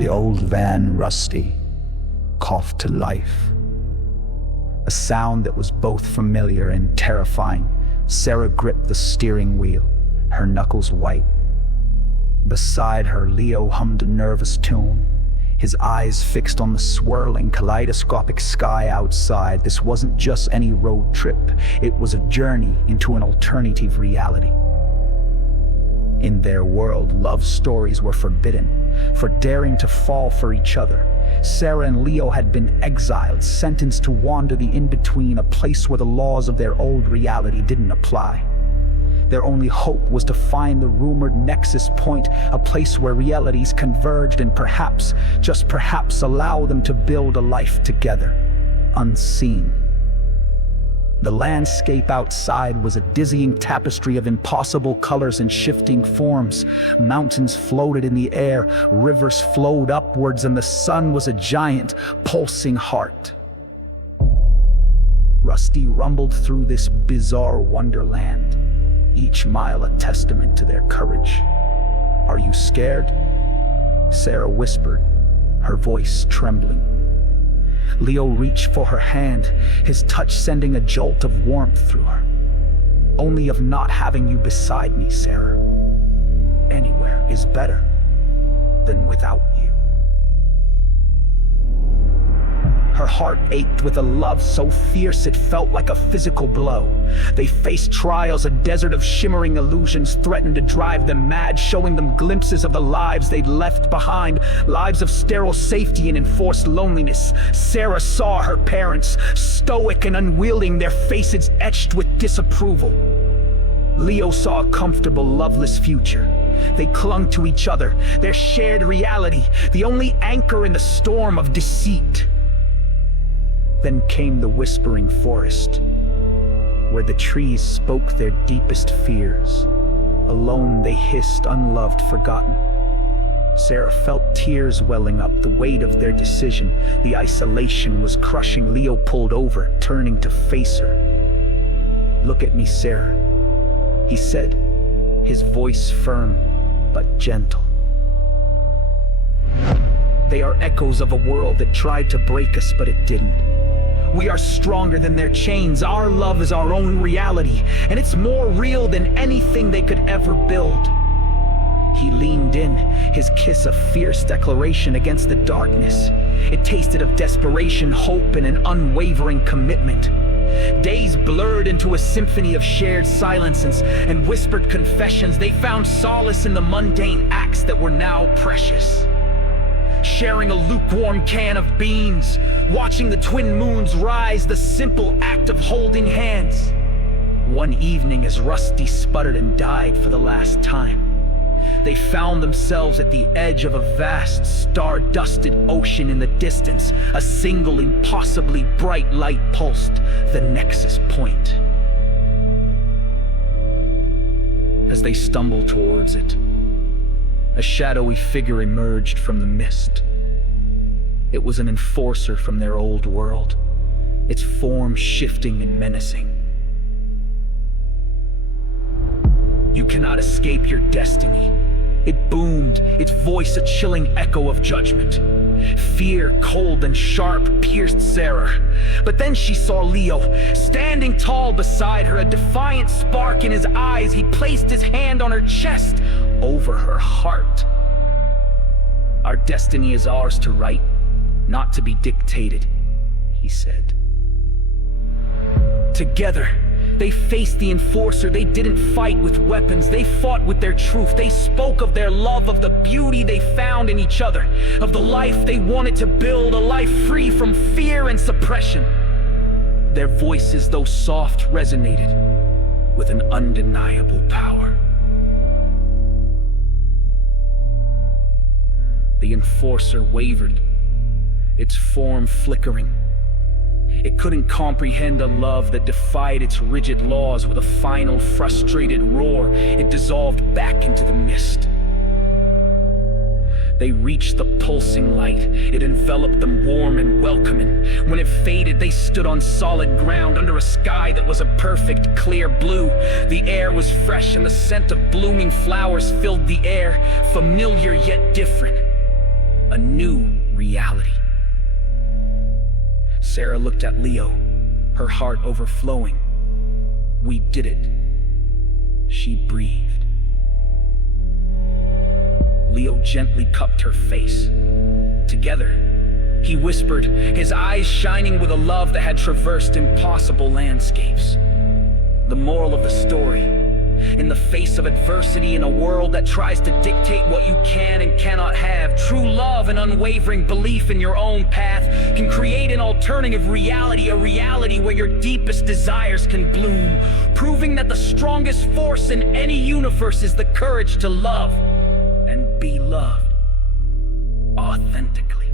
The old van, rusty, coughed to life. A sound that was both familiar and terrifying. Sarah gripped the steering wheel, her knuckles white. Beside her, Leo hummed a nervous tune, his eyes fixed on the swirling, kaleidoscopic sky outside. This wasn't just any road trip. It was a journey into an alternative reality. In their world, love stories were forbidden, for daring to fall for each other. Sarah and Leo had been exiled, sentenced to wander the in-between, a place where the laws of their old reality didn't apply. Their only hope was to find the rumored nexus point, a place where realities converged and perhaps, just perhaps, allow them to build a life together, unseen. The landscape outside was a dizzying tapestry of impossible colors and shifting forms. Mountains floated in the air, rivers flowed upwards, and the sun was a giant, pulsing heart. Rusty rumbled through this bizarre wonderland, each mile a testament to their courage. "Are you scared?" Sarah whispered, her voice trembling. Leo reached for her hand, his touch sending a jolt of warmth through her. "Only of not having you beside me, Sarah. Anywhere is better than without you." Her heart ached with a love so fierce it felt like a physical blow. They faced trials, a desert of shimmering illusions threatened to drive them mad, showing them glimpses of the lives they'd left behind, lives of sterile safety and enforced loneliness. Sarah saw her parents, stoic and unwilling, their faces etched with disapproval. Leo saw a comfortable, loveless future. They clung to each other, their shared reality, the only anchor in the storm of deceit. Then came the whispering forest, where the trees spoke their deepest fears. Alone they hissed, unloved, forgotten. Sarah felt tears welling up, the weight of their decision. The isolation was crushing. Leo pulled over, turning to face her. "Look at me, Sarah," he said, his voice firm but gentle. "They are echoes of a world that tried to break us, but it didn't. We are stronger than their chains. Our love is our own reality, and it's more real than anything they could ever build." He leaned in, his kiss a fierce declaration against the darkness. It tasted of desperation, hope, and an unwavering commitment. Days blurred into a symphony of shared silences and whispered confessions. They found solace in the mundane acts that were now precious. Sharing a lukewarm can of beans, watching the twin moons rise, the simple act of holding hands. One evening, as Rusty sputtered and died for the last time, they found themselves at the edge of a vast, star-dusted ocean. In the distance, a single, impossibly bright light pulsed, the nexus point. As they stumbled towards it, a shadowy figure emerged from the mist. It was an enforcer from their old world, its form shifting and menacing. "You cannot escape your destiny," it boomed, its voice a chilling echo of judgment. Fear, cold and sharp, pierced Sarah. But then she saw Leo, standing tall beside her, a defiant spark in his eyes. He placed his hand on her chest, over her heart. "Our destiny is ours to write, not to be dictated," he said. Together, they faced the enforcer. They didn't fight with weapons, they fought with their truth. They spoke of their love, of the beauty they found in each other, of the life they wanted to build, a life free from fear and suppression. Their voices, though soft, resonated with an undeniable power. The enforcer wavered, its form flickering. It couldn't comprehend a love that defied its rigid laws. With a final, frustrated roar, it dissolved back into the mist. They reached the pulsing light. It enveloped them warm and welcoming. When it faded, they stood on solid ground under a sky that was a perfect, clear blue. The air was fresh and the scent of blooming flowers filled the air, familiar yet different. a new reality. Sarah looked at Leo, her heart overflowing. "We did it," she breathed. Leo gently cupped her face. Together, he whispered, his eyes shining with a love that had traversed impossible landscapes. The moral of the story: in the face of adversity, in a world that tries to dictate what you can and cannot have, true love and unwavering belief in your own path can create an alternative reality, a reality where your deepest desires can bloom, proving that the strongest force in any universe is the courage to love and be loved authentically.